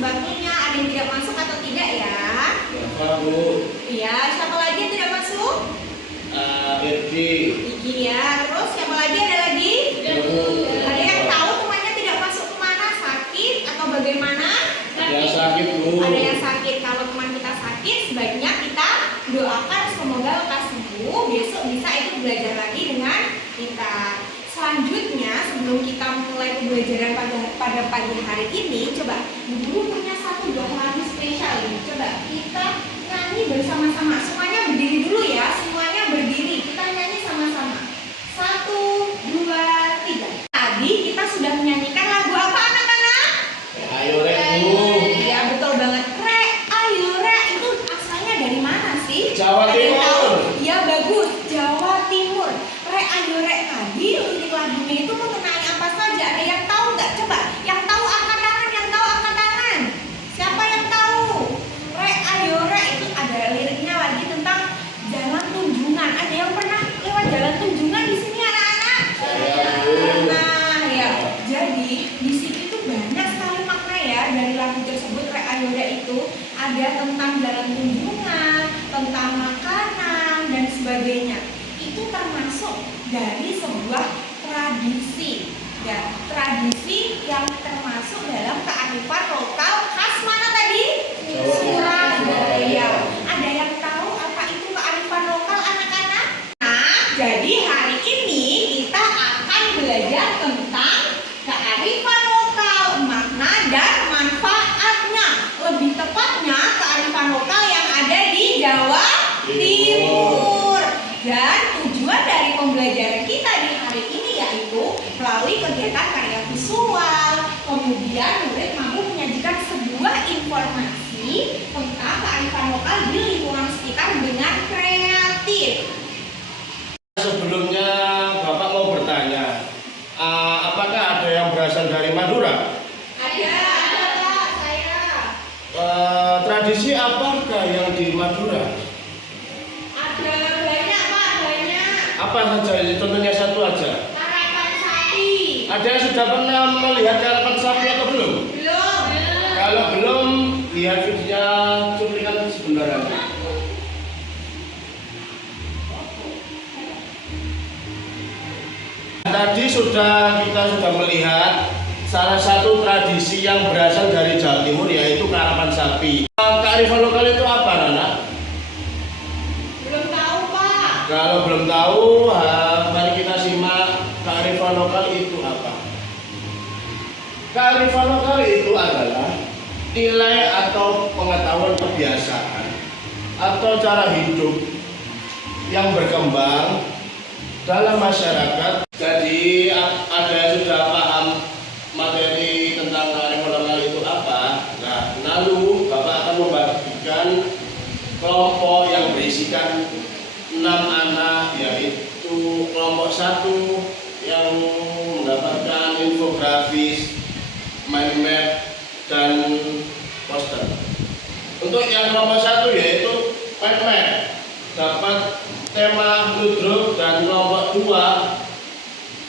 bangkunya. Ada yang tidak masuk atau tidak ya? Bapak, Bu. Iya, siapa lagi yang tidak masuk? Irgi. Iki ya. Terus siapa lagi? Ada lagi? Ada yang tahu temannya tidak masuk kemana? Sakit atau bagaimana? Ada yang sakit, Bu. Ada yang sakit. Kalau teman kita sakit, sebaiknya kita doakan semoga lekas sembuh. Besok bisa ikut belajar lagi dengan kita. Selanjutnya, sebelum kita mulai pembelajaran pada pagi hari ini, coba Guru punya satu buah lagu spesial ini. Coba kita nyanyi bersama-sama. Semuanya berdiri dulu ya. Semuanya berdiri. Kita nyanyi sama-sama. 1, 2, 3. Tadi kita sudah menyanyikan lagu apa anak-anak? Ayo, Rek, Bu. Ya betul banget. Re, ayo re. Itu asalnya dari mana sih? Jawa Ada yang Timur. tahu? Ya bagus. Jawa Timur. Re, ayo re. Tadi lirik lagunya itu mengenai apa saja? Ada yang tahu nggak? Coba. Yang tahu angkat tangan. Yang tahu angkat tangan. Siapa yang tahu? Re, ayo re. Itu ada liriknya lagi tentang jalan tunjungan. Ada yang pernah lewat jalan tunjungan di sini anak-anak? Nah ya. Jadi di sini tuh banyak sekali makna ya dari lagu tersebut. Re, ayo re itu ada tentang jalan tunjungan, tentang makanan dan sebagainya. Itu termasuk dari sebuah tradisi ya, tradisi yang termasuk dalam kearifan lokal khas mana tadi? Surabaya. Ada yang tahu apa itu kearifan lokal anak-anak? Nah, jadi hari ini kita akan belajar tentang kearifan lokal, makna dan manfaatnya. Lebih tepatnya kearifan lokal yang ada di Jawa Timur. Dan tujuan dari pembelajaran kita di hari ini yaitu melalui kegiatan karya visual, kemudian murid mampu menyajikan sebuah informasi tentang kearifan lokal di lingkungan sekitar dengan kreatif. Sebelumnya Bapak mau bertanya, apakah ada yang berasal dari Madura? Ada Kak, saya. Tradisi apakah yang di Madura? Ada banyak Pak, banyak. Apa saja? Contohnya satu aja. Karapan sapi. Ada yang sudah pernah melihat karapan sapi atau belum? Belum. Kalau belum, lihat videonya cuplikan sebentar aja. Tadi kita sudah melihat salah satu tradisi yang berasal dari Jawa Timur yaitu karapan sapi. Kearifan lokal itu apa, Nana? Belum tahu Pak. Kalau belum tahu, mari kita simak kearifan lokal itu apa. Kearifan lokal itu adalah nilai atau pengetahuan kebiasaan atau cara hidup yang berkembang dalam masyarakat. Jadi ada yang sudah paham materi tentang kearifan lokal itu apa. Nah, lalu Bapak akan membagikan kelompok yang berisikan 6 anak, yaitu kelompok 1 yang mendapatkan infografis, mind map, dan poster. Untuk yang kelompok 1 yaitu mind map dapat tema ludruk, dan kelompok 2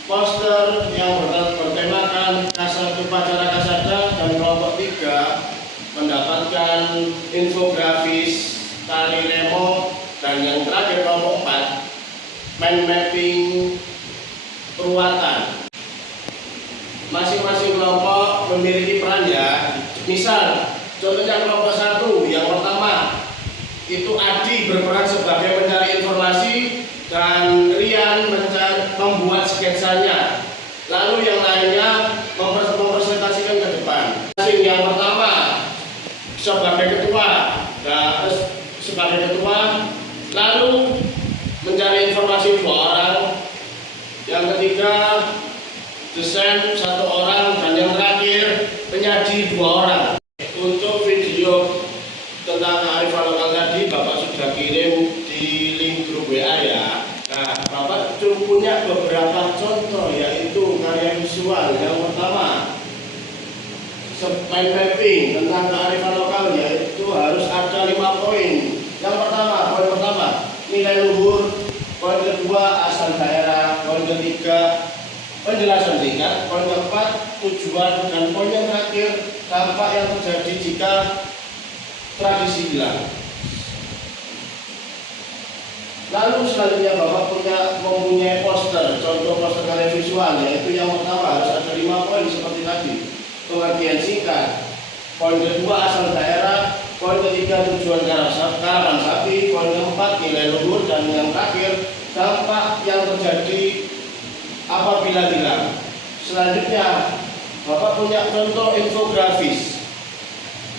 poster yang bertemakan upacara kasada, dan kelompok 3 mendapatkan infografis tari remo, dan yang terakhir kelompok 4 mind mapping peruatan. Masing-masing kelompok memiliki peran ya. Misal contohnya kelompok 1 yang pertama itu Adi berperan sebagai pencari informasi dan Rian membuat sketsanya. Lalu yang lainnya mempresentasikan ke depan. Yang pertama sebagai ketua, lalu mencari informasi 2 orang. Yang ketiga desain 1 orang, dan yang terakhir penyaji 2 orang. Untuk video tentang kearifan lokal tadi Bapak sudah kirim di link grup WA ya. Nah, Bapak punya beberapa contoh, yaitu karya visual. Yang pertama, mind mapping tentang kearifan lokal, yaitu harus ada 5 poin. Yang pertama, poin pertama nilai luhur, poin kedua asal daerah, poin ketiga penjelasan singkat, poin keempat tujuan, dan poin yang terakhir dampak yang terjadi ketika tradisi hilang. Lalu selanjutnya Bapak mempunyai poster, contoh poster karya visual, yaitu yang pertama harus ada 5 poin seperti tadi. Pengertian singkat. Poin kedua asal daerah. Poin ketiga tujuan karapan sapi. Poin keempat nilai luhur, dan yang terakhir dampak yang terjadi apabila hilang. Selanjutnya Bapak punya contoh infografis.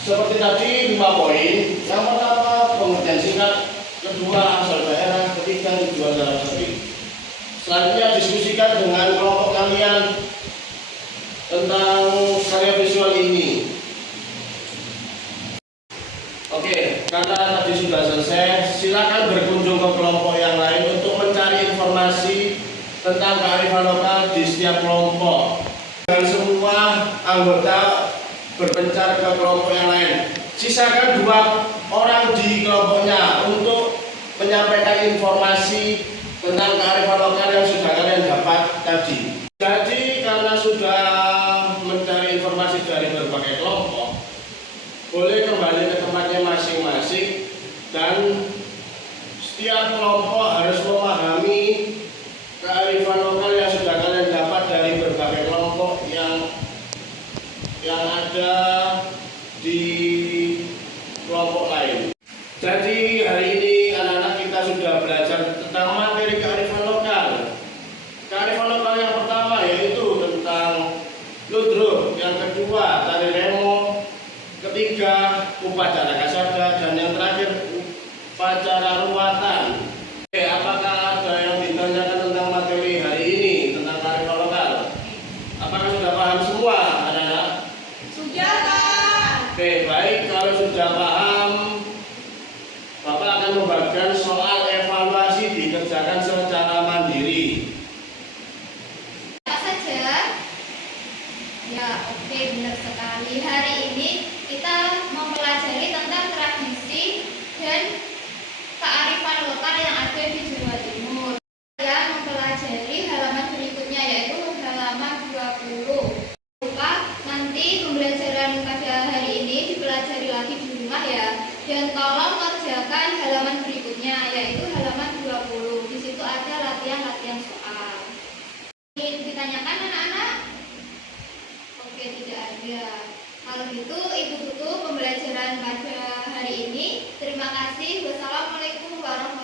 Seperti tadi 5 poin. Yang pertama pengertian singkat, kedua asal daerah, ketiga tujuan karapan sapi. Selanjutnya diskusikan dengan kelompok kalian tentang karya visual ini. Oke, karena tadi sudah selesai, silakan berkunjung ke kelompok yang lain untuk mencari informasi tentang kearifan lokal di setiap kelompok. Dan semua anggota berpencar ke kelompok yang lain. Sisakan 2 orang di kelompoknya untuk menyampaikan informasi tentang kearifan lokal yang sudah kalian dapat tadi. Jadi karena sudah mencari informasi dari berbagai kelompok, boleh kembali ke tempatnya masing-masing, dan setiap kelompok harus memahami kearifan lokal yang sudah kalian dapat dari berbagai kelompok yang ada di kelompok lain. Jadi hari ini anak-anak kita sudah belajar tentang materi kearifan lokal. Kearifan lokal yang pertama yaitu tentang ludruk, yang kedua tari remo, ketiga upacara kasada, dan yang terakhir upacara ruatan. Oke, apakah ada yang ditanyakan tentang materi hari ini tentang kearifan lokal? Apakah sudah paham semua anak-anak? Sudah, Kak. Oke, baik, kalau sudah paham, Bapak akan membagikan soal evaluasi dikerjakan secara mandiri. Apa saja? Ya, oke, benar sekali. Hari ini kita mempelajari tentang tradisi dan kearifan lokal yang ada di Jawa Timur. Saya mempelajari halaman berikutnya, yaitu halaman 20. Lupa, nanti pembelajaran pada hari ini dipelajari lagi di rumah ya. Dan tolong kerjakan halaman berikutnya, yaitu halaman 20. Di situ ada latihan-latihan soal. Ingin ditanyakan anak-anak? Oke, tidak ada. Kalau gitu, Ibu tutup pembelajaran pada hari ini. Terima kasih. Wassalamualaikum warahmatullahi wabarakatuh.